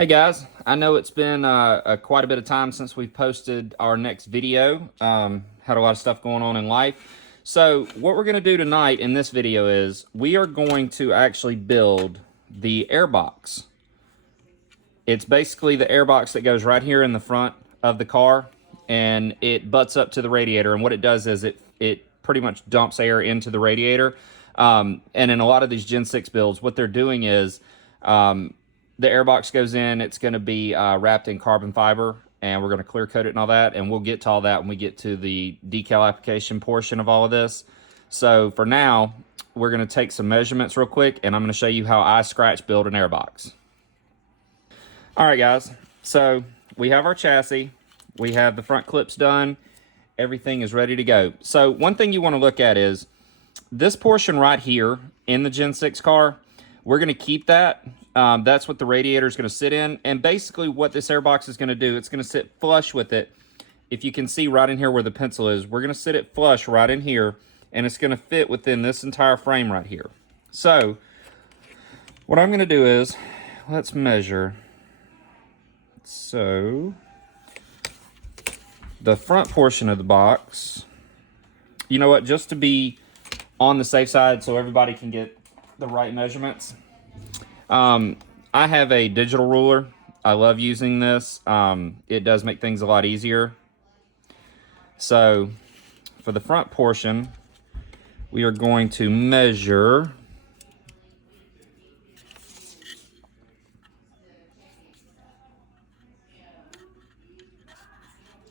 Hey guys, I know it's been quite a bit of time since we've posted our next video. Had a lot of stuff going on in life. So what we're going to do tonight in this video is we are going to actually build the airbox. It's basically the airbox that goes right here in the front of the car, and it butts up to the radiator. And what it does is it pretty much dumps air into the radiator. And in a lot of these Gen 6 builds, what they're doing is the airbox goes in, it's going to be wrapped in carbon fiber, and we're going to clear coat it and all that, and we'll get to all that when we get to the decal application portion of all of this. So for now, we're going to take some measurements real quick, and I'm going to show you how I scratch build an airbox. All right, guys, so we have our chassis, we have the front clips done, everything is ready to go. So one thing you want to look at is this portion right here in the Gen 6 car. We're going to keep that. That's what the radiator is going to sit in. And basically what this airbox is going to do, it's going to sit flush with it. If you can see right in here where the pencil is, we're going to sit it flush right in here, and it's going to fit within this entire frame right here. So what I'm going to do is, let's measure. So the front portion of the box, you know what, just to be on the safe side so everybody can get the right measurements, I have a digital ruler. I love using this. It does make things a lot easier. So for the front portion, we are going to measure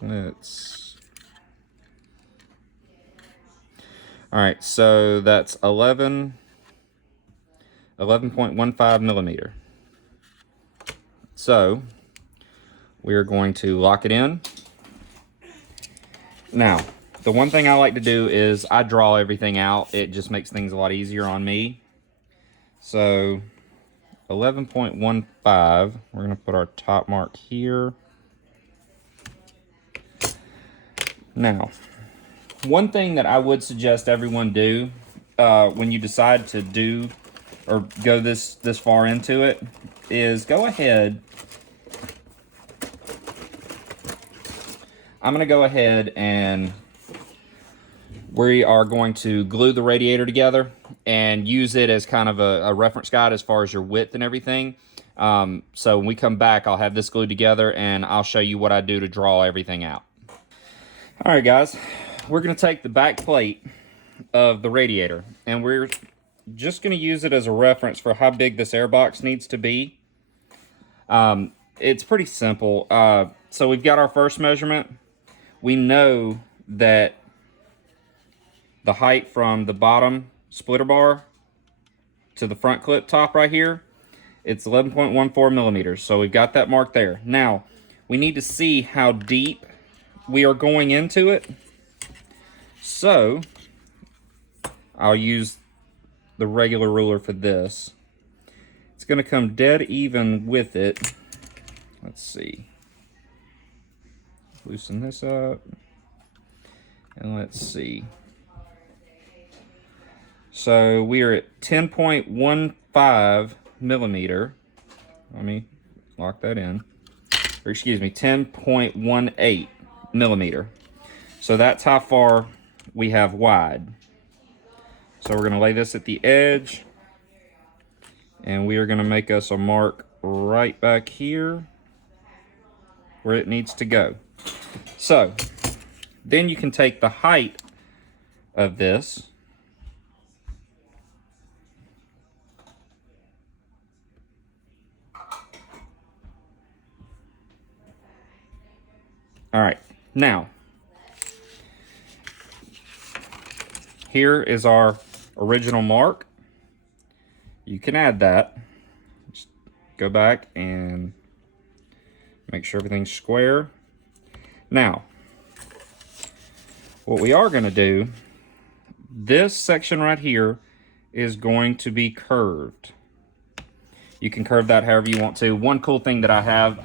all right, so that's 11.15 millimeter. So we are going to lock it in. Now, the one thing I like to do is I draw everything out. It just makes things a lot easier on me. So 11.15, we're going to put our top mark here. Now, one thing that I would suggest everyone do when you decide to do or go this far into it is go ahead. I'm going to go ahead and we are going to glue the radiator together and use it as kind of a reference guide as far as your width and everything. So when we come back, I'll have this glued together and I'll show you what I do to draw everything out. All right, guys, we're going to take the back plate of the radiator and we're just going to use it as a reference for how big this airbox needs to be. It's pretty simple. So we've got our first measurement. We know that the height from the bottom splitter bar to the front clip top right here, it's 11.14 millimeters. So we've got that mark there. Now, we need to see how deep we are going into it. So I'll use the regular ruler for this. It's going to come dead even with it. Let's see. Loosen this up. And let's see. So we are at 10.15 millimeter. Let me lock that in. Or excuse me, 10.18 millimeter. So that's how far we have wide. So we're going to lay this at the edge, and we are going to make us a mark right back here where it needs to go. So then you can take the height of this all right, now here is our original mark. You can add that. Just go back and make sure everything's square. Now, what we are going to do, this section right here is going to be curved. You can curve that however you want to. One cool thing that I have,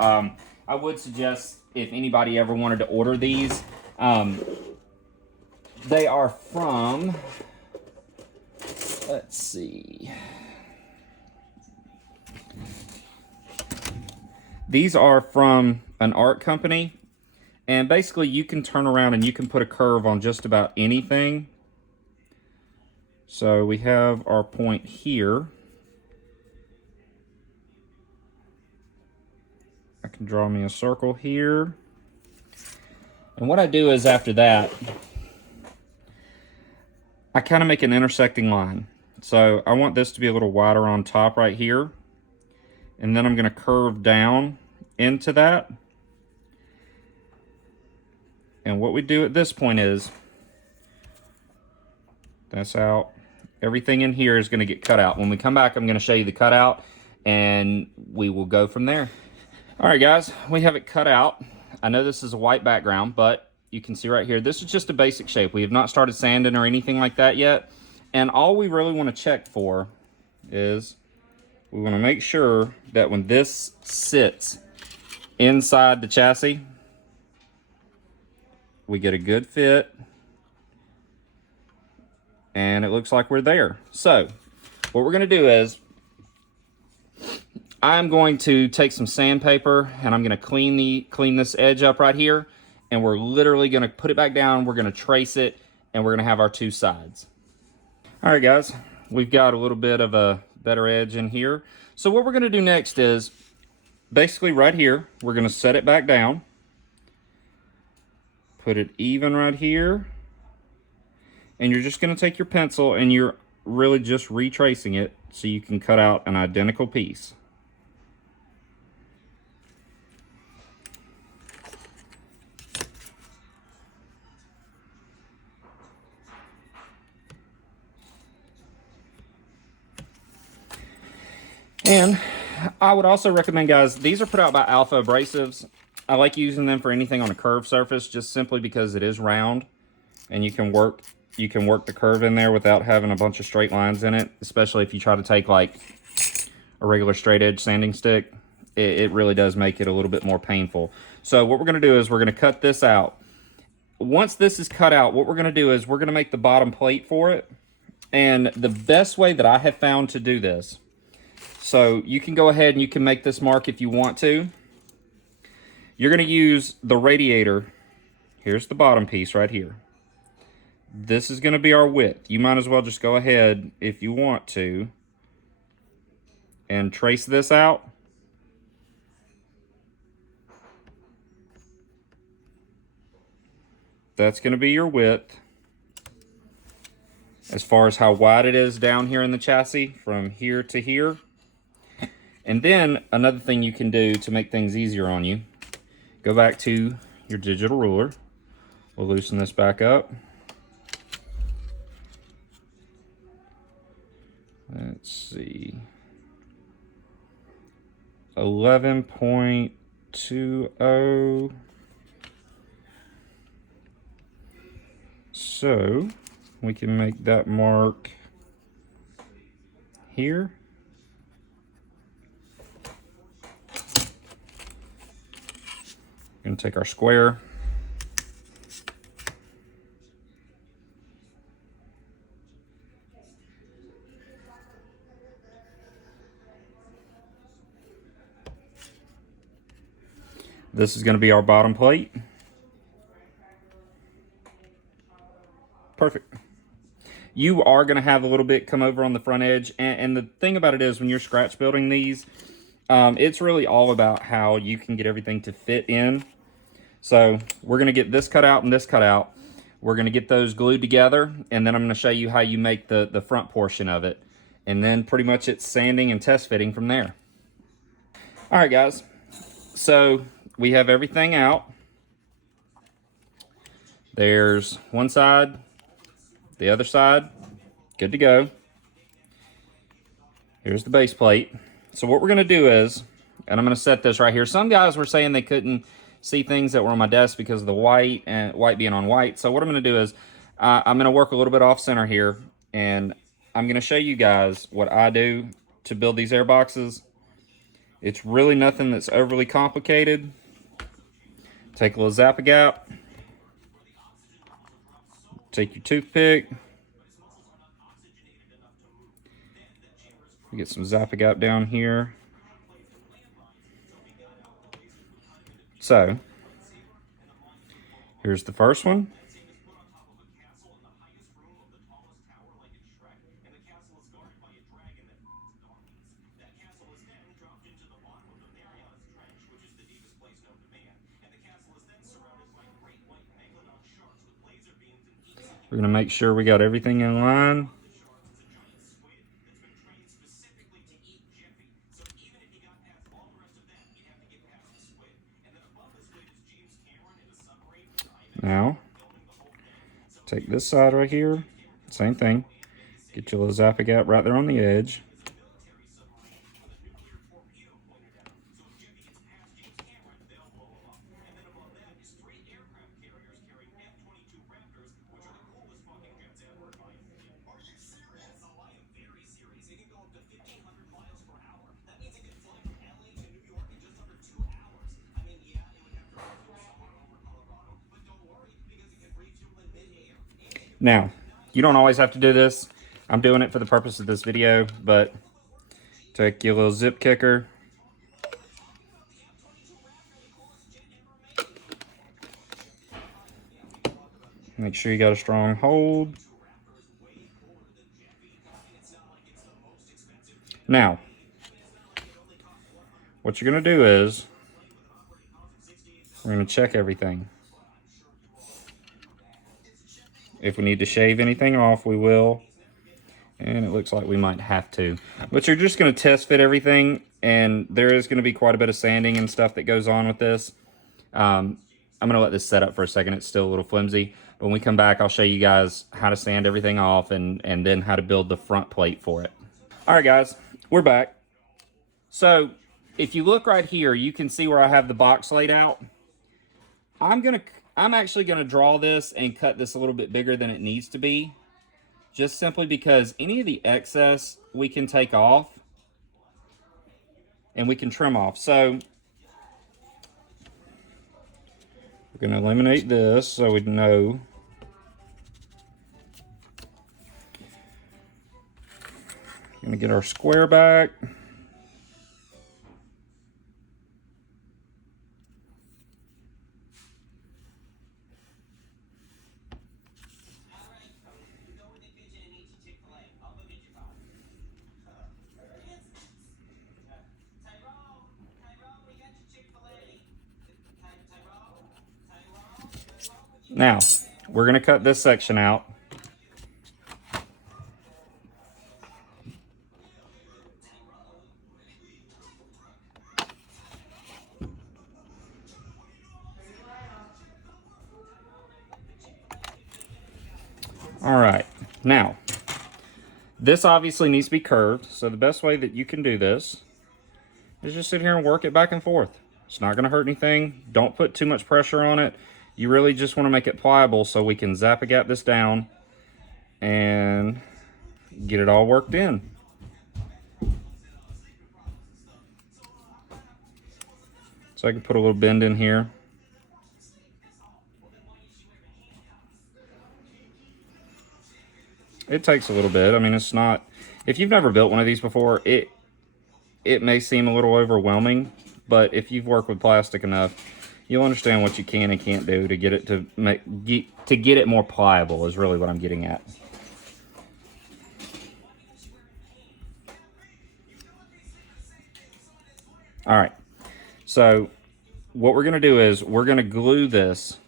I would suggest if anybody ever wanted to order these, they are from, let's see. These are from an art company, and basically you can turn around and you can put a curve on just about anything. So we have our point here. I can draw me a circle here. And what I do is after that, I kind of make an intersecting line. So I want this to be a little wider on top right here. And then I'm going to curve down into that. And what we do at this point is, that's out. Everything in here is going to get cut out. When we come back, I'm going to show you the cutout, and we will go from there. All right, guys, we have it cut out. I know this is a white background, but you can see right here, this is just a basic shape. We have not started sanding or anything like that yet. And all we really want to check for is we want to make sure that when this sits inside the chassis, we get a good fit. And it looks like we're there. So what we're going to do is I'm going to take some sandpaper and I'm going to clean this edge up right here, and we're literally going to put it back down. We're going to trace it, and we're going to have our two sides. All right, guys, we've got a little bit of a better edge in here. So what we're going to do next is basically right here, we're going to set it back down, put it even right here, and you're just going to take your pencil and you're really just retracing it so you can cut out an identical piece. And I would also recommend, guys, these are put out by Alpha Abrasives. I like using them for anything on a curved surface, just simply because it is round and you can work the curve in there without having a bunch of straight lines in it, especially if you try to take like a regular straight edge sanding stick. It really does make it a little bit more painful. So what we're going to do is we're going to cut this out. Once this is cut out, what we're going to do is we're going to make the bottom plate for it. And the best way that I have found to do this, so you can go ahead and you can make this mark if you want to. You're going to use the radiator. Here's the bottom piece right here. This is going to be our width. You might as well just go ahead, if you want to, and trace this out. That's going to be your width. As far as how wide it is down here in the chassis, from here to here. And then another thing you can do to make things easier on you, go back to your digital ruler. We'll loosen this back up. Let's see. 11.20. So we can make that mark here. We're going to take our square. This is going to be our bottom plate. Perfect. You are going to have a little bit come over on the front edge. And the thing about it is, when you're scratch building these, it's really all about how you can get everything to fit in. So we're going to get this cut out and this cut out. We're going to get those glued together, and then I'm going to show you how you make the front portion of it. And then pretty much it's sanding and test fitting from there. All right, guys. So we have everything out. There's one side, the other side, good to go. Here's the base plate. So what we're going to do is, and I'm going to set this right here. Some guys were saying they couldn't see things that were on my desk because of the white and white being on white. So what I'm going to do is I'm going to work a little bit off center here, and I'm going to show you guys what I do to build these air boxes. It's really nothing that's overly complicated. Take a little Zap-A-Gap. Take your toothpick. Get some Zap-A-Gap down here. So here's the first one. We're going to make sure we got everything in line. Now, take this side right here, same thing. Get your little Zappa gap right there on the edge. Now, you don't always have to do this. I'm doing it for the purpose of this video, but take your little zip kicker. Make sure you got a strong hold. Now, what you're going to do is, we're going to check everything. If we need to shave anything off, we will. And it looks like we might have to. But you're just going to test fit everything, and there is going to be quite a bit of sanding and stuff that goes on with this. I'm going to let this set up for a second. It's still a little flimsy. But when we come back, I'll show you guys how to sand everything off and then how to build the front plate for it. All right, guys, we're back. So if you look right here, you can see where I have the box laid out. I'm actually going to draw this and cut this a little bit bigger than it needs to be. Just simply because any of the excess we can take off and we can trim off. So we're going to eliminate this so we know. Going to get our square back. Now, we're going to cut this section out. All right, now, this obviously needs to be curved, so the best way that you can do this is just sit here and work it back and forth. It's not going to hurt anything. Don't put too much pressure on it. You really just want to make it pliable so we can Zappa gap this down and get it all worked in. So I can put a little bend in here. It takes a little bit. I mean, it's not, if you've never built one of these before, it may seem a little overwhelming, but if you've worked with plastic enough, you'll understand what you can and can't do to get it to get it more pliable is really what I'm getting at. All right, so what we're going to do is we're going to glue this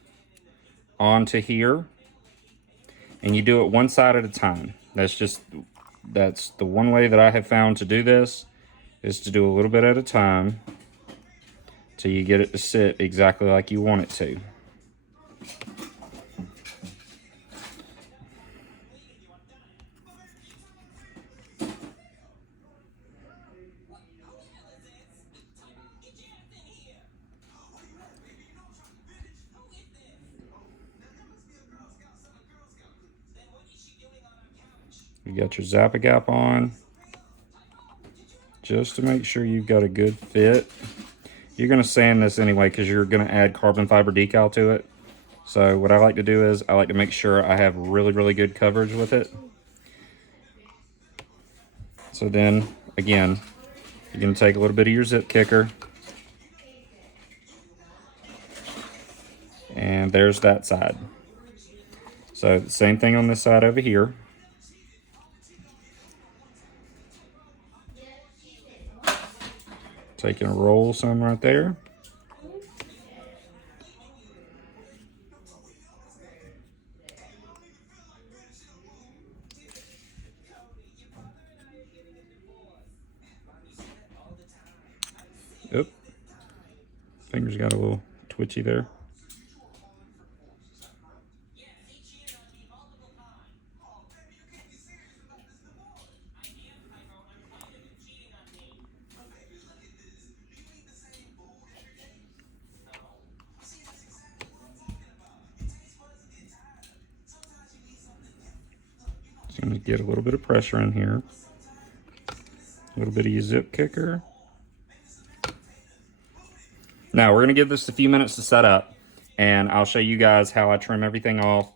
onto here, and you do it one side at a time. That's the one way that I have found to do this, is to do a little bit at a time till you get it to sit exactly like you want it to. You got your Zappa gap on, just to make sure you've got a good fit. You're going to sand this anyway because you're going to add carbon fiber decal to it. So what I like to do is I like to make sure I have really, really good coverage with it. So then, again, you're going to take a little bit of your zip kicker. And there's that side. So the same thing on this side over here. Taking a roll some right there. Oop. Fingers got a little twitchy there. Just going to get a little bit of pressure in here. A little bit of your zip kicker. Now we're going to give this a few minutes to set up, and I'll show you guys how I trim everything off,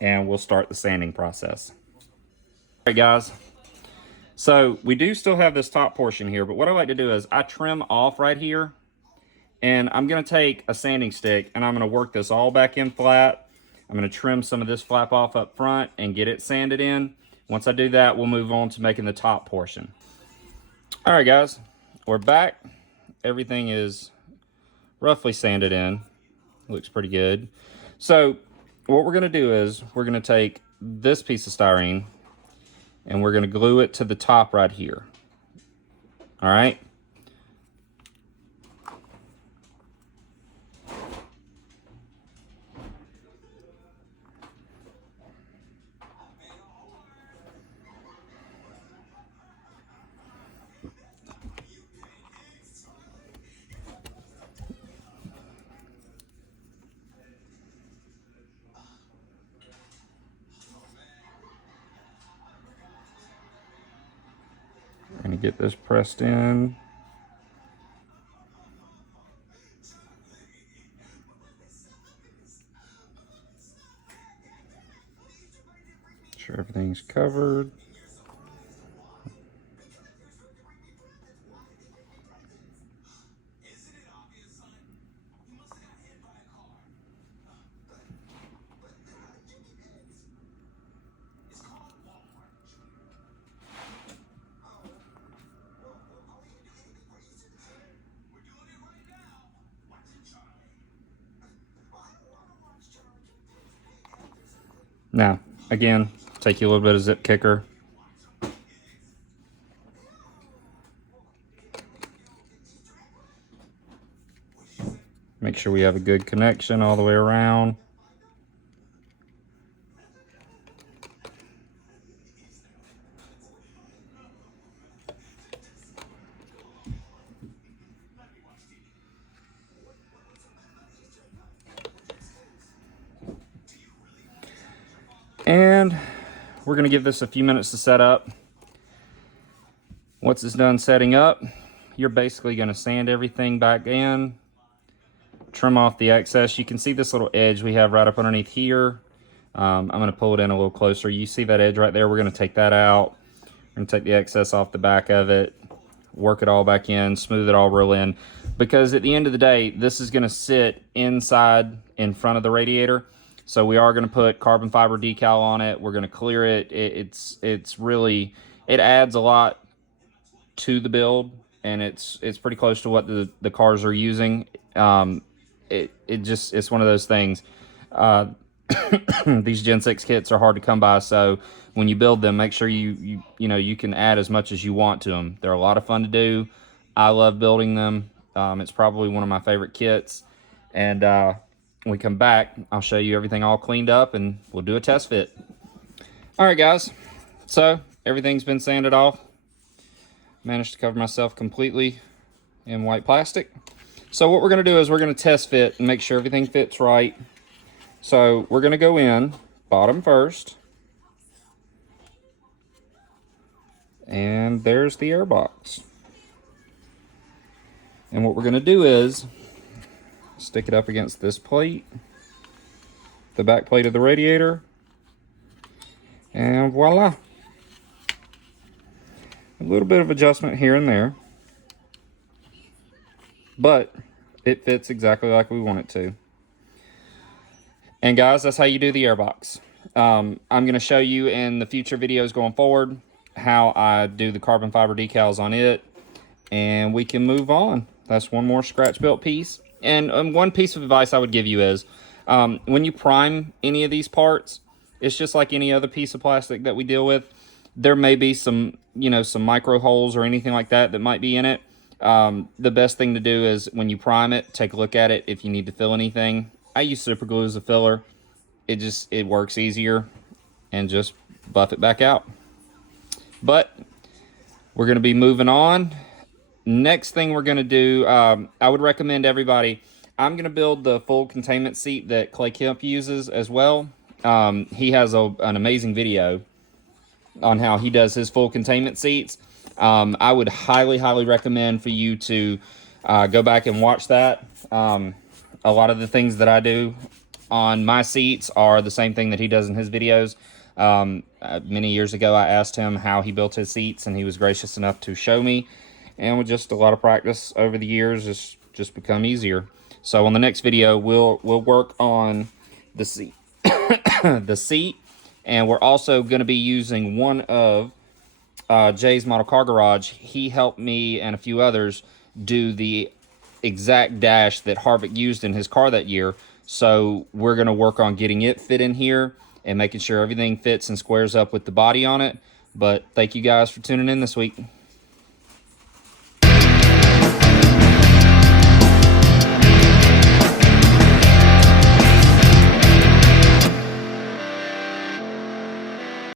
and we'll start the sanding process. All right, guys. So we do still have this top portion here, but what I like to do is I trim off right here, and I'm going to take a sanding stick and I'm going to work this all back in flat. I'm going to trim some of this flap off up front and get it sanded in. Once I do that, we'll move on to making the top portion. All right, guys, we're back. Everything is roughly sanded in. Looks pretty good. So what we're going to do is we're going to take this piece of styrene and we're going to glue it to the top right here. All right. We're going to get this pressed in. Make sure everything's covered. Now, again, take you a little bit of zip kicker. Make sure we have a good connection all the way around. And we're going to give this a few minutes to set up. Once it's done setting up, you're basically going to sand everything back in, trim off the excess. You can see this little edge we have right up underneath here. I'm going to pull it in a little closer. You see that edge right there? We're going to take that out. We're going to take the excess off the back of it, work it all back in, smooth it all real in. Because at the end of the day, this is going to sit inside in front of the radiator. So we are going to put carbon fiber decal on it. We're going to clear it. It's really, it adds a lot to the build, and it's pretty close to what the cars are using. It's one of those things. These Gen 6 kits are hard to come by, so when you build them, make sure you can add as much as you want to them. They're a lot of fun to do. I love building them. It's probably one of my favorite kits, and when we come back, I'll show you everything all cleaned up and we'll do a test fit. All right, guys. So everything's been sanded off. Managed to cover myself completely in white plastic. So what we're going to do is we're going to test fit and make sure everything fits right. So we're going to go in bottom first. And there's the air box. And what we're going to do is stick it up against this plate, the back plate of the radiator, and voila. A little bit of adjustment here and there, but it fits exactly like we want it to. And guys, that's how you do the airbox. I'm going to show you in the future videos going forward how I do the carbon fiber decals on it, and we can move on. That's one more scratch built piece. And one piece of advice I would give you is when you prime any of these parts, it's just like any other piece of plastic that we deal with. There may be some, some micro holes or anything like that that might be in it. The best thing to do is when you prime it, take a look at it. If you need to fill anything, I use super glue as a filler. It works easier, and just buff it back out. But we're going to be moving on. Next thing we're going to do, I would recommend everybody, I'm going to build the full containment seat that Clay Kemp uses as well. He has an amazing video on how he does his full containment seats. I would highly recommend for you to go back and watch that. A lot of the things that I do on my seats are the same thing that he does in his videos. Many years ago, I asked him how he built his seats, and he was gracious enough to show me. And with just a lot of practice over the years, it's just become easier. So on the next video, we'll work on the seat, the seat, and we're also going to be using one of Jay's Model Car Garage. He helped me and a few others do the exact dash that Harvick used in his car that year. So we're going to work on getting it fit in here and making sure everything fits and squares up with the body on it. But thank you guys for tuning in this week.